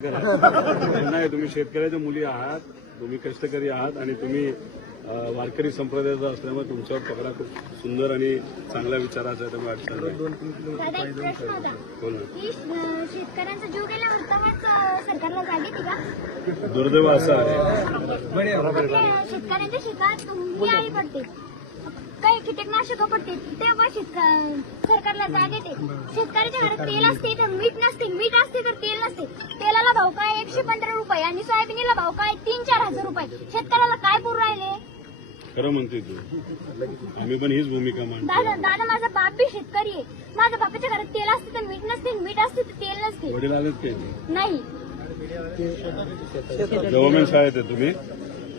नाही तुम्ही शेतकऱ्याच्या मुली आहात तुम्ही कष्टकरी आहात आणि तुम्ही वारकरी संप्रदायाचा असल्यामुळे तुमच्यावर पकडा खूप सुंदर आणि चांगल्या विचाराचा आहे. त्यामुळे अडचण नाही दादा एक प्रश्न होता. बोल ना. की अं, शेतकऱ्यांचा जीव गेल्यावर तेव्हाच अं, सरकारला जाग येते का? दुर्दैव असं आहे. काही कीटकनाशक पडते तेव्हा शेतक सरकारला जाग येते. शेतकऱ्याच्या घरात तेल असते तर मीठ नसते मीठ असते तर तेल भाव काय? एकशे पंधरा रुपये. आणि सोयाबीनला भाव काय? तीन चार हजार रुपये. शेतकऱ्याला काय पुरू राहिले? खरं म्हणते तू. आम्ही पण हीच भूमिका मांडतो. दादा दादा माझा बाप बी शेतकरी आहे. माझ्या बापाच्या घरात तेल असते तर मीठ नसते मीठ असते तर तेल नसते. वडील आलेत ते नाही. गव्हर्नमेंट शाळेत आहे तुम्ही?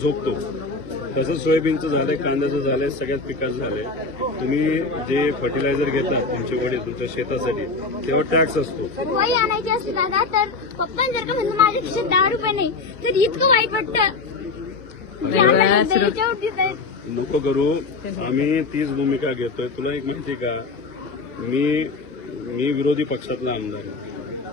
झोपतो. तसंच सोयाबीनचं झालंय कांद्याचं झालंय सगळ्याच पिकाचं झालंय. तुम्ही जे फर्टिलायझर घेतात तुमचे वडील तुमच्या शेतासाठी तेव्हा टॅक्स असतो. आणायची असते दादा तर पप्पा जर का म्हणलं माझ्या खिशात दहा रुपये नाही तर इतकं वाईट वाटतं. नको करू आम्ही तीच भूमिका घेतोय. तुला एक माहिती का? मी मी विरोधी पक्षातला आमदार आहे.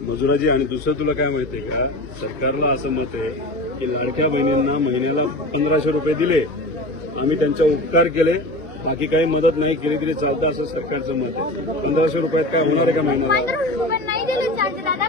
मजुराजी आणि दुसरं तुला काय माहितीये का? सरकारला असं मत आहे की लाडक्या बहिणींना महिन्याला पंधराशे रुपये दिले आम्ही त्यांच्या उपकार केले बाकी काही मदत नाही केली तरी चालतं असं सरकारचं मत आहे. पंधराशे रुपयात काय होणार आहे का महिन्याला पंधरा रुपये नाही दिले चालते दादा